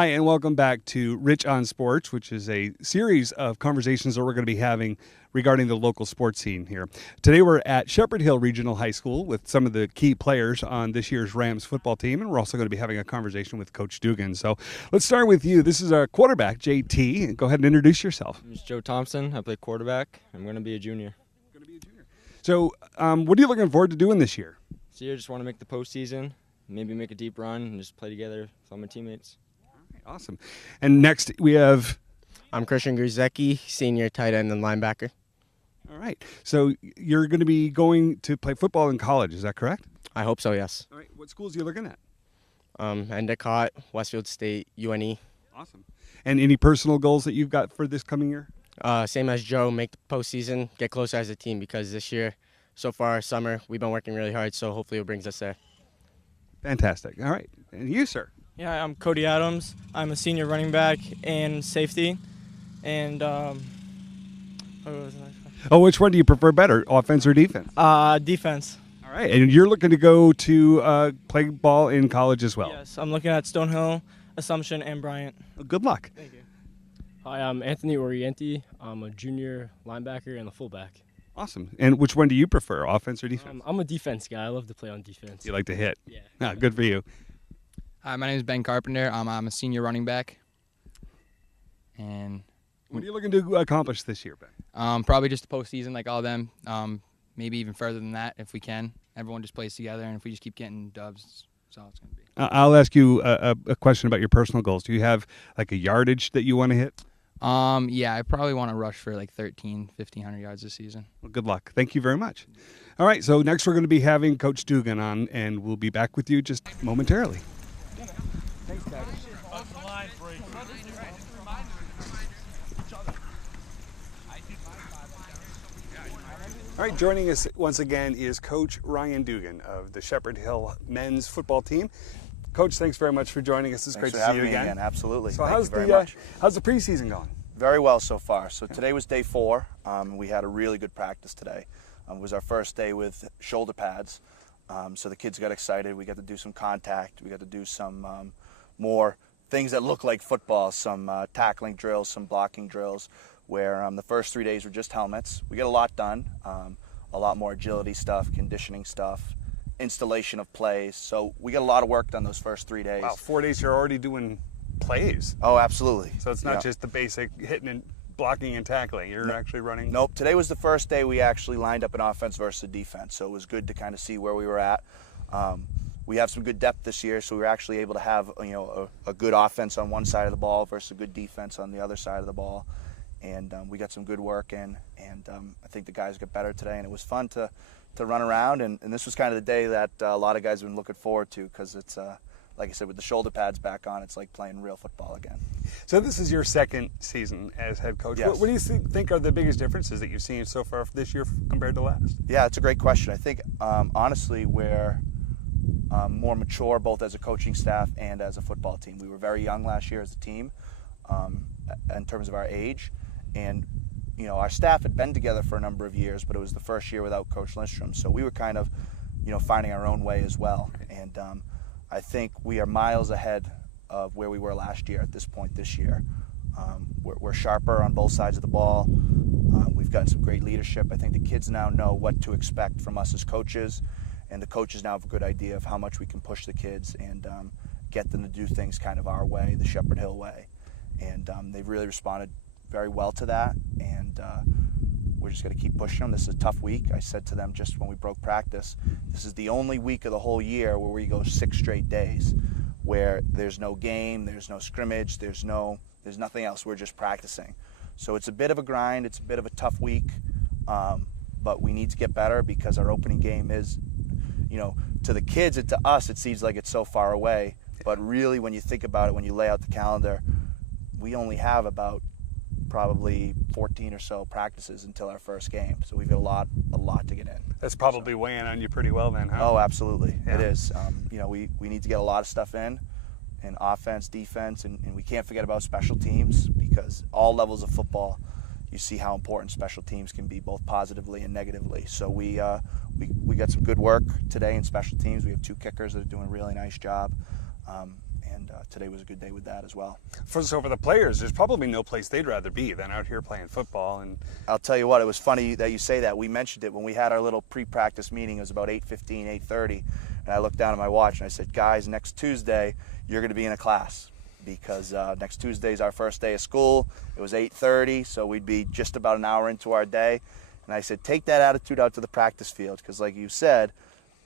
Hi, and welcome back to Rich on Sports, which is a series of conversations that we're going to be having regarding the local sports scene here. Today we're at Shepherd Hill Regional High School with some of the key players on this year's Rams football team, and we're also going to be having a conversation with Coach Dugan. So let's start with you. This is our quarterback, JT. Go ahead and introduce yourself. I'm Joe Thompson. I play quarterback. I'm going to be a junior. So what are you looking forward to doing this year? This year, I just want to make the postseason, maybe make a deep run, and just play together with all my teammates. Awesome. And next we have... I'm Christian Gruzecki, senior tight end and linebacker. All right. So you're going to be going to play football in college, is that correct? I hope so, yes. All right. What schools are you looking at? Endicott, Westfield State, UNE. Awesome. And any personal goals that you've got for this coming year? Same as Joe, make the postseason, get closer as a team because this year, so far, summer, we've been working really hard, so hopefully it brings us there. Fantastic. All right. And you, sir? Yeah, I'm Cody Adams. I'm a senior running back and safety. And what was the next one? Oh, which one do you prefer better, offense or defense? Defense. All right. And you're looking to go to play ball in college as well? Yes, I'm looking at Stonehill, Assumption, and Bryant. Well, good luck. Thank you. Hi, I'm Anthony Orienti. I'm a junior linebacker and a fullback. Awesome. And which one do you prefer, offense or defense? I'm a defense guy. I love to play on defense. You like to hit? Yeah. Ah, good for you. Hi, my name is Ben Carpenter. I'm a senior running back. And What are you looking to accomplish this year, Ben? probably just the postseason like all of them. Maybe even further than that if we can. Everyone just plays together, and if we just keep getting dubs, that's all it's going to be. I'll ask you a question about your personal goals. Do you have like a yardage that you want to hit? Yeah, I probably want to rush for like 1,500 yards this season. Well, good luck. Thank you very much. All right, so next we're going to be having Coach Dugan on, and we'll be back with you just momentarily. All right, joining us once again is Coach Ryan Dugan of the Shepherd Hill men's football team. Coach, thanks very much for joining us. It's great to see you again. Absolutely. So Thank you very much. how's the preseason going? Very well so far. So today was day 4. We had a really good practice today. It was our first day with shoulder pads. So the kids got excited. We got to do some contact. We got to do some more things that look like football, some tackling drills, some blocking drills, where the first 3 days were just helmets. We got a lot done, a lot more agility stuff, conditioning stuff, installation of plays. So we got a lot of work done those first 3 days. Wow, 4 days you're already doing plays. Oh, absolutely. So it's not just the basic hitting and blocking and tackling. You're actually running. Nope. Today was the first day we actually lined up an offense versus a defense. So it was good to kind of see where we were at. We have some good depth this year, so we were actually able to have a good offense on one side of the ball versus a good defense on the other side of the ball. And we got some good work in, and I think the guys got better today, and it was fun to run around, and this was kind of the day that a lot of guys have been looking forward to because it's, like I said, with the shoulder pads back on, it's like playing real football again. So this is your second season as head coach. Yes. What do you think are the biggest differences that you've seen so far this year compared to last? Yeah, it's a great question. I think, honestly, we're more mature both as a coaching staff and as a football team. We were very young last year as a team in terms of our age. And, our staff had been together for a number of years, but it was the first year without Coach Lindstrom. So we were kind of, finding our own way as well. And I think we are miles ahead of where we were last year at this point this year. We're sharper on both sides of the ball. We've gotten some great leadership. I think the kids now know what to expect from us as coaches, and the coaches now have a good idea of how much we can push the kids and get them to do things kind of our way, the Shepherd Hill way. And they've really responded very well to that, and we're just going to keep pushing them. This is a tough week. I said to them just when we broke practice, this is the only week of the whole year where we go 6 straight days, where there's no game, there's no scrimmage, there's nothing else. We're just practicing. So it's a bit of a grind. It's a bit of a tough week, but we need to get better because our opening game is, to the kids and to us, it seems like it's so far away. But really, when you think about it, when you lay out the calendar, we only have about probably 14 or so practices until our first game. So we've got a lot to get in. That's probably weighing on you pretty well then, huh? Oh, absolutely. Yeah. It is. We need to get a lot of stuff in offense, defense, and we can't forget about special teams because all levels of football, you see how important special teams can be both positively and negatively. So we got some good work today in special teams. We have 2 kickers that are doing a really nice job. and today was a good day with that as well. So for the players, there's probably no place they'd rather be than out here playing football. And I'll tell you what, it was funny that you say that. We mentioned it when we had our little pre-practice meeting. It was about 8:15, 8:30, and I looked down at my watch and I said, guys, next Tuesday you're going to be in a class, because next Tuesday is our first day of school. It was 8:30, so we'd be just about an hour into our day. And I said, take that attitude out to the practice field, because like you said,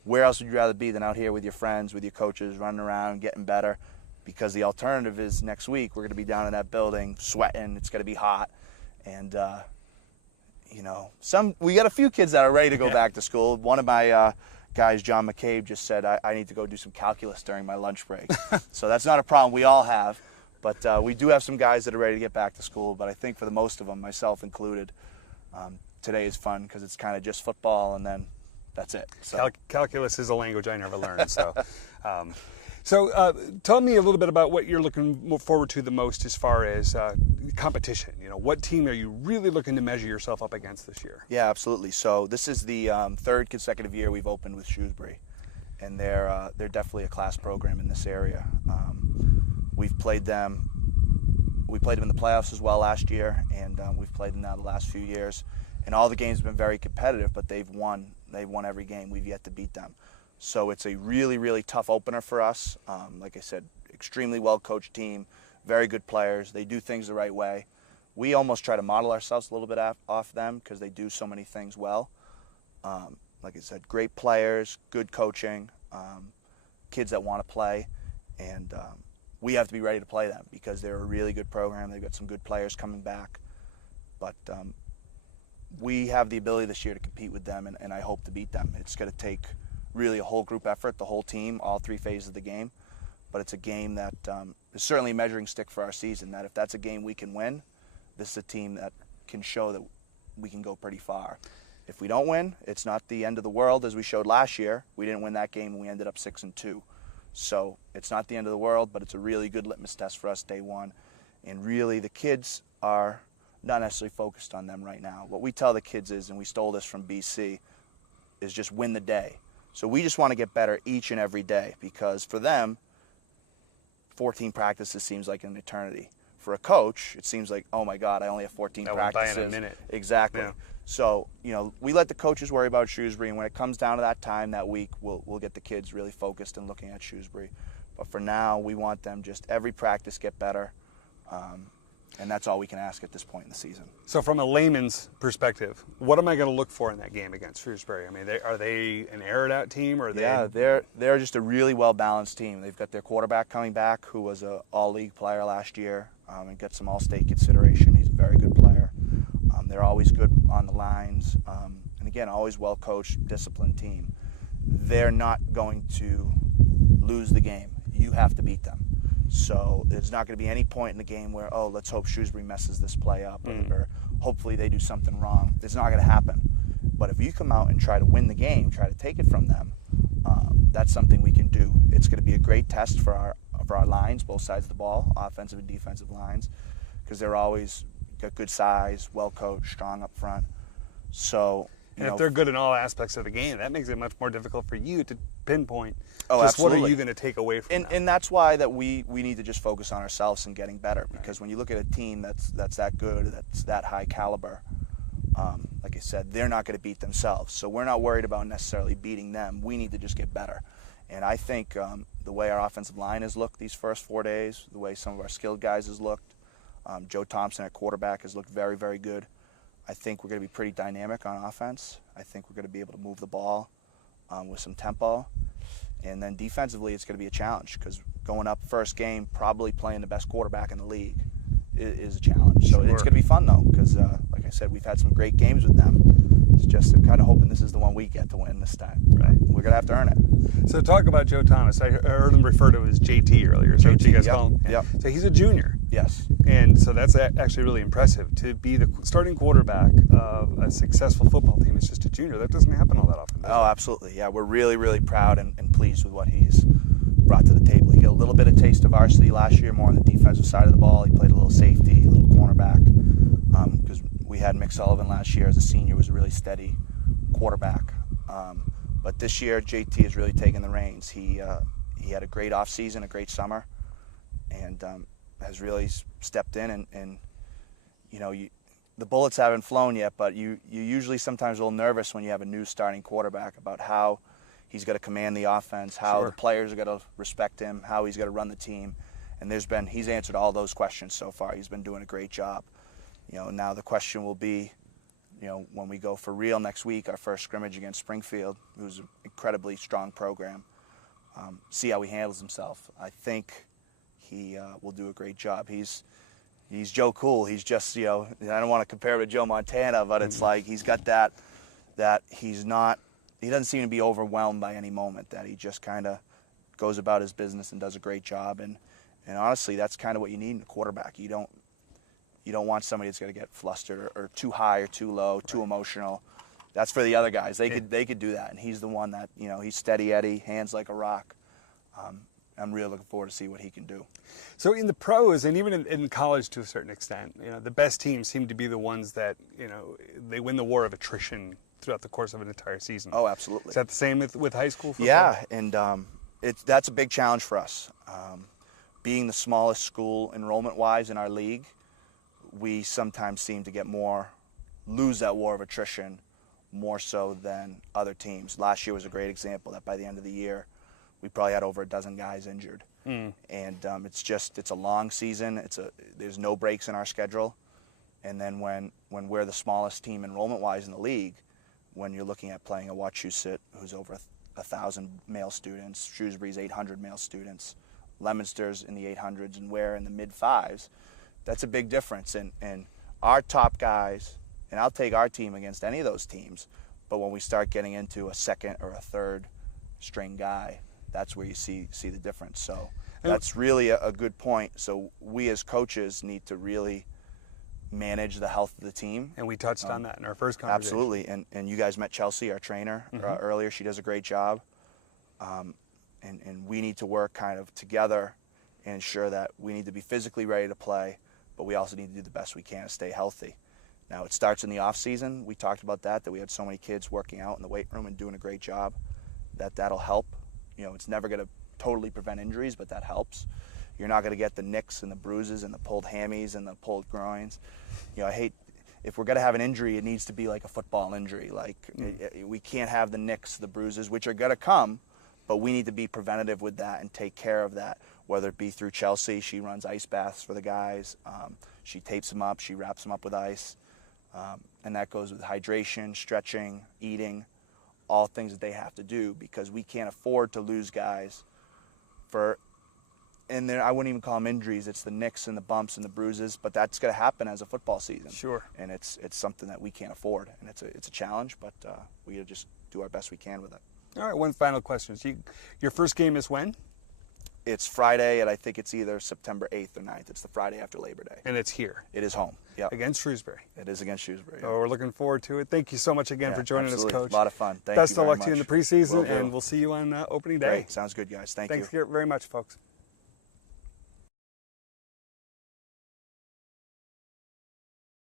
where else would you rather be than out here with your friends, with your coaches, running around, getting better? Because the alternative is next week we're going to be down in that building sweating. It's going to be hot. And, we got a few kids that are ready to go back to school. One of my guys, John McCabe, just said, I need to go do some calculus during my lunch break. So that's not a problem we all have. But we do have some guys that are ready to get back to school. But I think for the most of them, myself included, today is fun because it's kind of just football, and then that's it. So. Calculus is a language I never learned. So, tell me a little bit about what you're looking forward to the most as far as competition. What team are you really looking to measure yourself up against this year? Yeah, absolutely. So this is the third consecutive year we've opened with Shrewsbury, and they're definitely a class program in this area. We've played them. We played them in the playoffs as well last year, and we've played them now the last few years. And all the games have been very competitive, but they've won. They've won every game. We've yet to beat them. So it's a really, really tough opener for us. Like I said, extremely well-coached team, very good players. They do things the right way. We almost try to model ourselves a little bit off them because they do so many things well. Like I said, great players, good coaching, kids that want to play, and we have to be ready to play them because they're a really good program. They've got some good players coming back. But we have the ability this year to compete with them, and I hope to beat them. It's going to take really a whole group effort, the whole team, all three phases of the game. But it's a game that is certainly a measuring stick for our season, that if that's a game we can win, this is a team that can show that we can go pretty far. If we don't win, it's not the end of the world, as we showed last year. We didn't win that game, and we ended up 6-2. So it's not the end of the world, but it's a really good litmus test for us day one. And really, the kids are not necessarily focused on them right now. What we tell the kids is, and we stole this from BC, is just win the day. So we just want to get better each and every day, because for them, 14 practices seems like an eternity. For a coach, it seems like, oh my God, I only have 14 practices. By in a minute. Exactly. Yeah. So, we let the coaches worry about Shrewsbury, and when it comes down to that time that week, we'll get the kids really focused and looking at Shrewsbury. But for now, we want them just every practice get better. And that's all we can ask at this point in the season. So from a layman's perspective, what am I going to look for in that game against Shrewsbury? I mean, are they an aired-out team? Or they're just a really well-balanced team. They've got their quarterback coming back, who was an all-league player last year, and got some all-state consideration. He's a very good player. They're always good on the lines. And again, always well-coached, disciplined team. They're not going to lose the game. You have to beat them. So there's not going to be any point in the game where, let's hope Shrewsbury messes this play up, or hopefully they do something wrong. It's not going to happen. But if you come out and try to win the game, try to take it from them, that's something we can do. It's going to be a great test for our lines, both sides of the ball, offensive and defensive lines, because they're always got good size, well-coached, strong up front. So, if they're good in all aspects of the game, that makes it much more difficult for you to pinpoint absolutely. What are you going to take away from them. And that's why that we need to just focus on ourselves and getting better, because when you look at a team that's that good, that's that high caliber, like I said, they're not going to beat themselves. So we're not worried about necessarily beating them. We need to just get better. And I think the way our offensive line has looked these first 4 days, the way some of our skilled guys has looked, Joe Thompson at quarterback has looked very, very good. I think we're going to be pretty dynamic on offense. I think we're going to be able to move the ball with some tempo. And then defensively, it's going to be a challenge, because going up first game, probably playing the best quarterback in the league is a challenge. So it's going to be fun, though, because, like I said, we've had some great games with them. It's just I'm kind of hoping this is the one we get to win this time. Right? We're going to have to earn it. So talk about Joe Thomas. I heard him refer to as JT earlier. So JT, you guys yep, call him? Yep. So he's a junior. Yes. And so that's actually really impressive. To be the starting quarterback of a successful football team as just a junior, that doesn't happen all that often. Oh, absolutely. Yeah, we're really, really proud and pleased with what he's brought to the table. He got a little bit of taste of varsity last year, more on the defensive side of the ball. He played a little safety, a little cornerback, because we had Mick Sullivan last year as a senior, was a really steady quarterback. But this year, JT has really taken the reins. He had a great off season, a great summer. and has really stepped in. And the bullets haven't flown yet, but you usually sometimes a little nervous when you have a new starting quarterback about how he's got to command the offense, how Sure. the players are going to respect him, how he's got to run the team. And he's answered all those questions so far. He's been doing a great job. Now the question will be, when we go for real next week, our first scrimmage against Springfield, who's an incredibly strong program, see how he handles himself. I think he will do a great job. He's Joe Cool. He's just, I don't want to compare him to Joe Montana, but it's like he's got that he doesn't seem to be overwhelmed by any moment, that he just kind of goes about his business and does a great job. And honestly, that's kind of what you need in a quarterback. You don't want somebody that's going to get flustered or too high or too low, too emotional. That's for the other guys. They could do that, and he's the one that he's steady Eddie, hands like a rock. I'm really looking forward to see what he can do. So in the pros and even in college to a certain extent, the best teams seem to be the ones that they win the war of attrition throughout the course of an entire season. Oh, absolutely. Is that the same with high school football? Yeah, and that's a big challenge for us. Being the smallest school enrollment-wise in our league, we sometimes seem to lose that war of attrition more so than other teams. Last year was a great example that by the end of the year, we probably had over a dozen guys injured. And it's a long season. There's no breaks in our schedule. And then when we're the smallest team enrollment-wise in the league, when you're looking at playing a Wachusett, who's over 1,000 male students, Shrewsbury's 800 male students, Leominster's in the 800s, and we're in the mid-5s, that's a big difference. And our top guys, and I'll take our team against any of those teams, but when we start getting into a second or a third string guy, that's where you see the difference. So that's really a good point. So we as coaches need to really manage the health of the team. And we touched on that in our first conversation. Absolutely. And you guys met Chelsea, our trainer, earlier. She does a great job. And we need to work kind of together and ensure that we need to be physically ready to play, but we also need to do the best we can to stay healthy. Now, it starts in the off season. We talked about that we had so many kids working out in the weight room and doing a great job, that'll help. It's never going to totally prevent injuries, but that helps. You're not going to get the nicks and the bruises and the pulled hammies and the pulled groins. If we're going to have an injury, it needs to be like a football injury. We can't have the nicks, the bruises, which are going to come, but we need to be preventative with that and take care of that, whether it be through Chelsea. She runs ice baths for the guys. She tapes them up. She wraps them up with ice. And that goes with hydration, stretching, eating, all things that they have to do, because we can't afford to lose guys and then I wouldn't even call them injuries. It's the nicks and the bumps and the bruises, but that's going to happen as a football season. Sure. And it's something that we can't afford, and it's a challenge, but we gotta just do our best we can with it. All right, one final question. So your first game is when? It's Friday, and I think it's either September 8th or 9th. It's the Friday after Labor Day. And it's here. It is home. Yeah. Against Shrewsbury. It is against Shrewsbury. Oh, we're looking forward to it. Thank you so much again for joining absolutely. us, Coach. A lot of fun. Thank Best you of very luck to you in the much. preseason, Will do. and we'll see you on opening day. Great. Sounds good, guys. Thank you. Thanks very much, folks.